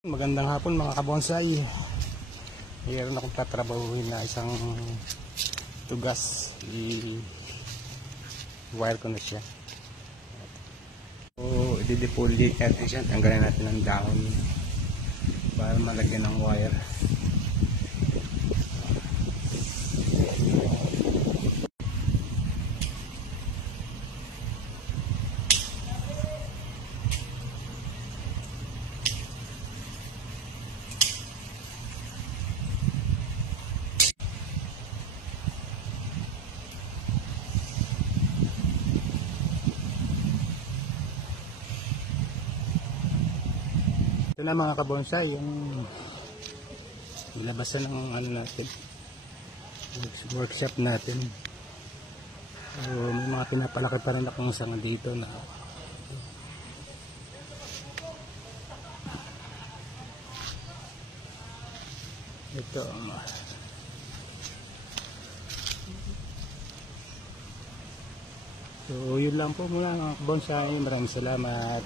Magandang hapon mga kabonsai. Mayroon akong tatrabahuhin na isang tugas. I-wire ko na siya. So, i-defoliate natin siya. Tanggalin natin ang dahon para malagyan ng wire. Ito na mga kabonsai, yung nilabasan ng ano natin, workshop natin. So, may mga pinapalaki pa rin akong isang dito na ito. So yun lang po muna mga kabonsai, maraming salamat.